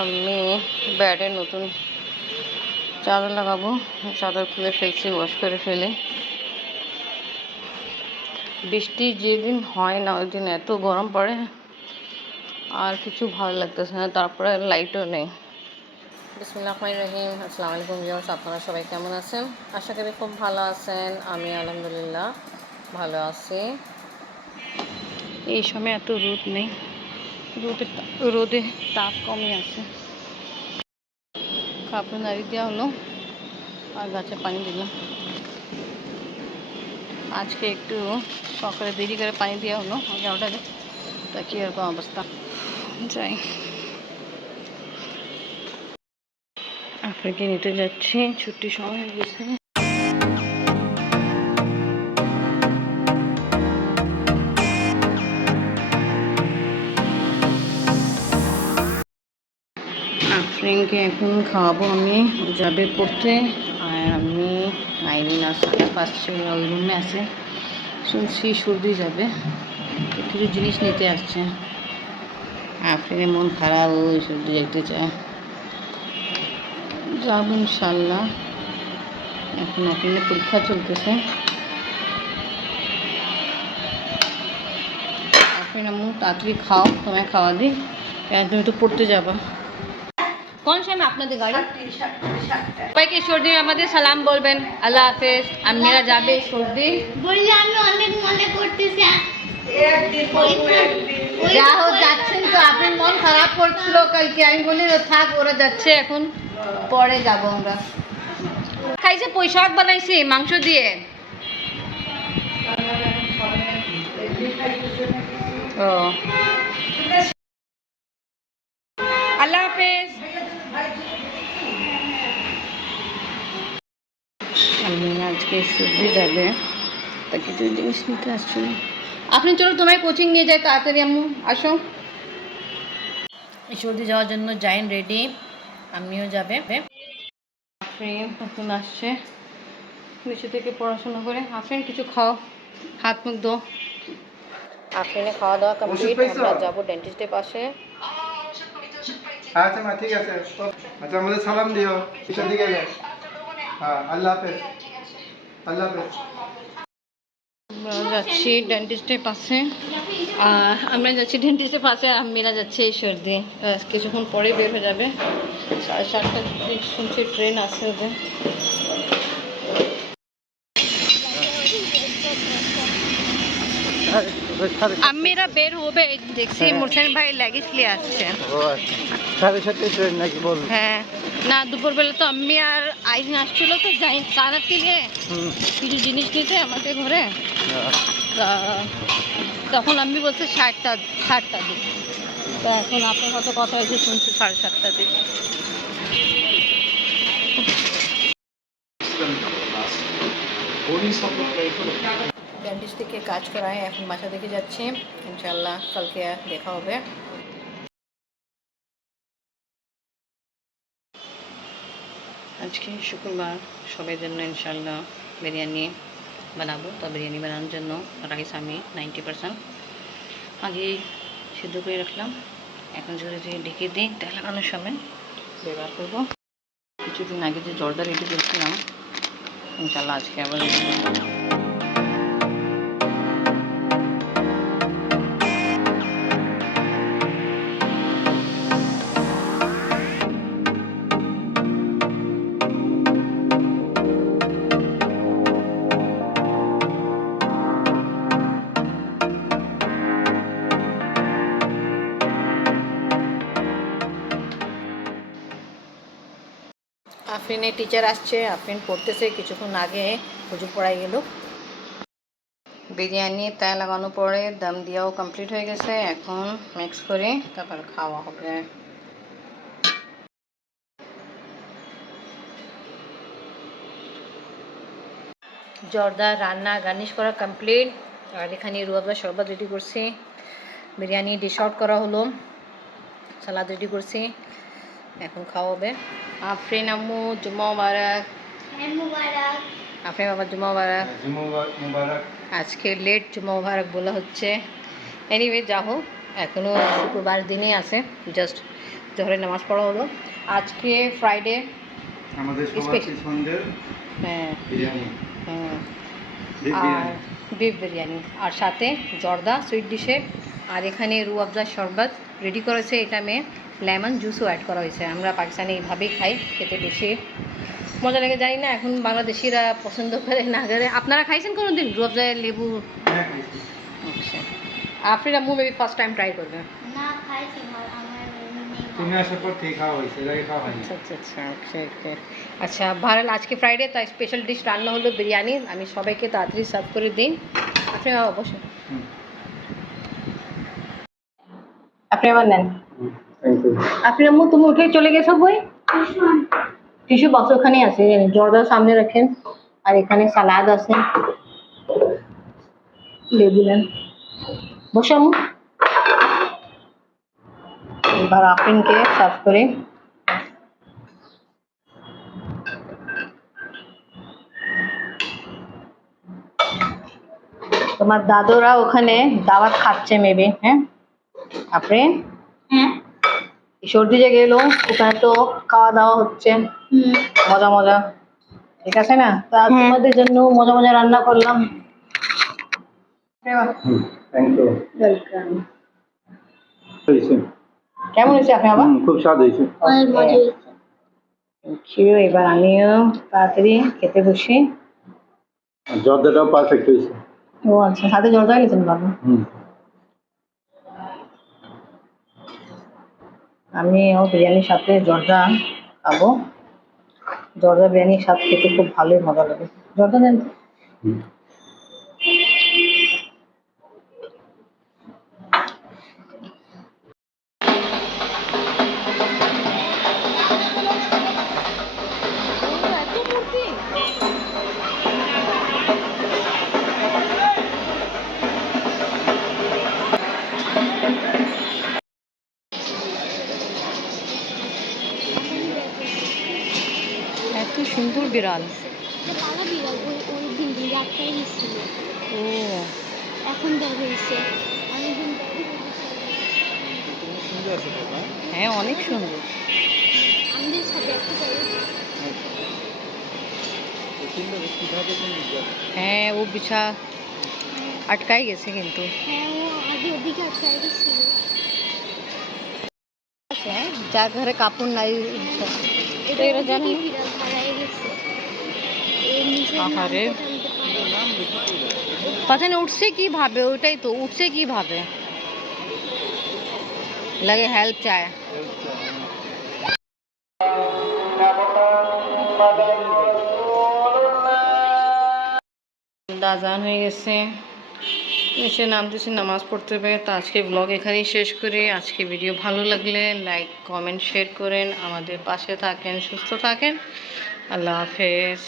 আমি ব্যাডে নতুন চাদর লাগাবো। চাদর খুলে ফেলছি, ওয়াশ করে ফেলে। বৃষ্টি যেদিন হয় না ওই দিন এত গরম পড়ে আর কিছু ভালো লাগতেছে না, তারপরে লাইটও নেই। বিসমিল্লাহির রহমানির রহিম। আসসালামু আলাইকুম ভিউয়ার্স, আপনারা সবাই কেমন আছেন? আশা করি খুব ভালো আছেন। আমি আলহামদুলিল্লাহ ভালো আছি। এই সময় এত রোদ নেই, রোদে তাপ কমই আছে। কাপড় নাড়ি দেওয়া হলো আর গাছে পানি দিলাম। আজকে একটু সকালে দেরি করে পানি দেওয়া হলো 11টায়, তা কি এরকম অবস্থা। যাই, আপনাকে নিতে যাচ্ছি, ছুটির সময় হয়ে গেছে। আফরিনকে এখন খাওয়াবো, আমি যাবে পড়তে। আর আমি আইরিন আসতে পারছি, ওই রুমে আছে। শুনছি সর্দি যাবে, তো কিছু জিনিস নিতে আসছে। আফরিনের মন খারাপ, ওই সর্দি যেতে চায়। যাবো ইনশাল্লাহ। এখন আফরিনের পরীক্ষা চলতেছে। আফরিন আম্মু তাড়াতাড়ি খাও, তোমায় খাওয়া দিই, কেন তুমি তো পড়তে যাবা। কোন সময় আপনাদের গাড়ি? সবাইকে সর্দি আমাদের সালাম বলবেন। আল্লাহ হাফেজ। আমিরা যাবে সর্দি বললে আমি অনেক মনে করতেছি। যা হোক যাচ্ছেন তো। আপনার মন খারাপ করছিল কালকে, আমি বলি থাক ওরা যাচ্ছে, এখন পরে যাব আমরা। খাইছে পয়সাক বানাইছি মাংস দিয়ে। ও আল্লাহ হাফেজ। আমি আজকে সর্দি যাবে, তা কিছু জিনিস নিতে আসছিল। আপনি চলো তোমায় কোচিং নিয়ে যাই তাড়াতাড়ি, আম্মু আসো। সর্দি যাওয়ার জন্য যাইন রেডি, আমিও যাবে। আফরিন এখন আসছে নিচে থেকে পড়াশোনা করে। আফরিন কিছু খাও, হাত মুখ দো। আফরিনে খাওয়া দাওয়া কমপ্লিট, আমরা যাবো ডেন্টিস্টের পাশে। আচ্ছা মা, ঠিক আছে। আচ্ছা আমাদের সালাম দিও কিসের দিকে গেলে। হ্যাঁ, আল্লাহ হাফেজ। আল্লাহ হাফেজ। আমরা যাচ্ছি ডেন্টিস্টের পাশে, আমরা যাচ্ছি ডেন্টিস্টের পাশে, আর মেয়েরা যাচ্ছে এই সর্দি। কিছুক্ষণ পরেই বের হয়ে যাবে। 7:30টার দিক শুনছি ট্রেন আছে ওদের। আমিরা বের হবে, দেখছি মোরসেন ভাই লাগেজ নিয়ে আসছে। 7:30 ট্রেন নাকি বল? হ্যাঁ, না দুপুরবেলা তো আমি আর আইরিন আসছিল, তো যাই চানাতে নিয়ে কিছু জিনিস নিতে আমাদের ঘরে। তখন আমি বলছি 7:30 দিক, তো এখন আপনার সাথে কথা হয়েছে শুনছি 7:30 দিক। ডেন্টিস্ট থেকে কাজ করায় এখন বাসা থেকে যাচ্ছি। ইনশাল্লাহ কালকে দেখা হবে। আজকে শুক্রবার, সবার জন্য ইনশাল্লাহ বিরিয়ানি বানাবো। তো বিরিয়ানি বানানোর জন্য রাইস আমি 90% আগে সিদ্ধ করে রাখলাম। এখন ঝরে ঝরে ঢেকে দিই, তেল লাগানোর সময় ব্যবহার করবো। কিছুদিন আগে যে জর্দা রেডি করেছিলাম, ইনশাল্লাহ আজকে আবার আফরিনের টিচার আসছে, আফরিন পড়তেছে। কিছুক্ষণ আগে হুজুর পড়াই গেল। বিরিয়ানি তেল লাগানোর পরে দম দিয়াও কমপ্লিট হয়ে গেছে। এখন মিক্স করে তারপর খাওয়া হবে। জর্দা রান্না গার্নিশ করা কমপ্লিট। আর এখানে রুয়াবজা শরবত রেডি করছি। বিরিয়ানি ডিশ আউট করা হলো, সালাদ রেডি করছি, এখন খাওয়া হবে। আফরিন আম্মু জুম্মা মুবারক। আফরিন বাবা জুম্মা মুবারক। আজকে লেট জুম্মা মুবারক বলা হচ্ছে। এনিওয়ে যা হোক, এখনও শুক্রবার দিনই আছে, জাস্ট জোহরের নামাজ পড়া হলো। আজকে ফ্রাইডে, আমাদের সবার পছন্দের হ্যাঁ বিরিয়ানি, হ্যাঁ, বিফ আর বিরিয়ানি। বিফ বিরিয়ানি, আর সাথে জর্দা সুইট ডিশে, আর এখানে রুহ আফজার শরবত রেডি করেছে। এটা মেয়ে লেমন জুসও অ্যাড করা হয়েছে। আমরা পাকিস্তানি এইভাবেই খাই, খেতে বেশি মজা লাগে। জানি না এখন বাংলাদেশিরা পছন্দ করে না করে। আপনারা খাইছেন কোনো দিন রুহ আফজায় লেবু? হ্যাঁ, খাইছি। আচ্ছা, আপনারা মু মেবি ফার্স্ট টাইম ট্রাই করবেন। না খাইছি আমার তুমি আসার পর থেকে খাওয়া হয়েছে, এর আগে খাওয়া হয়নি। আচ্ছা আচ্ছা আচ্ছা, ওকে ওকে। আচ্ছা ভালো, আজকে ফ্রাইডে তাই স্পেশাল ডিশ রান্না হলো বিরিয়ানি। আমি সবাইকে তাড়াতাড়ি সার্ভ করে দিই। আপনি অবশ্যই হুম, আপনি আবার নেন। Thank you. আপনি আম্মু তুমি উঠে চলে গেছো বই? টিস্যু বক্স ওখানেই আছে, জর্দা সামনে রাখেন, আর এখানে সালাদ আছে, লেবু নেন। বসো আম্মু। এবার আফরিনকে সার্ভ করে। তোমার দাদুরা ওখানে দাওয়াত খাচ্ছে মেবি। হ্যাঁ আফরিন, হ্যাঁ সর্দি যে গেলো, ওখানে তো খাওয়া দাওয়া হচ্ছে মজা মজা, ঠিক আছে না? তা তোমাদের জন্য মজা মজা রান্না করলাম। Thank you. ওয়েলকাম। হয়েছে। কেমন হয়েছে আপনি আবার? খুব স্বাদ হয়েছে। অনেক মজা হয়েছে। এবার আমিও তাড়াতাড়ি খেতে বসি। জর্দাটাও পারফেক্ট হয়েছে। ও আচ্ছা, সাথে জর্দা গেছেন বাবু? আমিও বিরিয়ানির সাথে জর্দা খাবো। জর্দা বিরিয়ানির স্বাদ খেতে খুব ভালোই মজা লাগে। জর্দা দেন তো। এত সুন্দর বিড়াল। কালা বিড়াল ওই দিন রাতটাই ছিল, ও এখন বের হয়েছে। অনেকদিন হ্যাঁ, অনেক সুন্দর। আমাদের সাথে একটা করে হ্যাঁ, ও বিছা আটকাই গেছে কিন্তু। হ্যাঁ ও আগে ওদিকে আটকায় গেছিল। হ্যাঁ, যার ঘরে কাপড় নাই এটা এরা জানে ওদিকেই না। বিড়াল হারায় গেছে। এর নিচে আহারে। টানতে পারে। পাতা না উঠছে কিভাবে? ওইটাই তো, উঠছে কিভাবে? লাগে হেল্প চায়। আজান হয়ে গেছে, নিচে নামতেছি নামাজ পড়তে হবে। তো আজকে ব্লগ এখানেই শেষ করি। আজকে ভিডিও ভালো লাগলে লাইক কমেন্ট শেয়ার করেন, আমাদের পাশে থাকেন, সুস্থ থাকেন। আল্লাহ হাফেজ।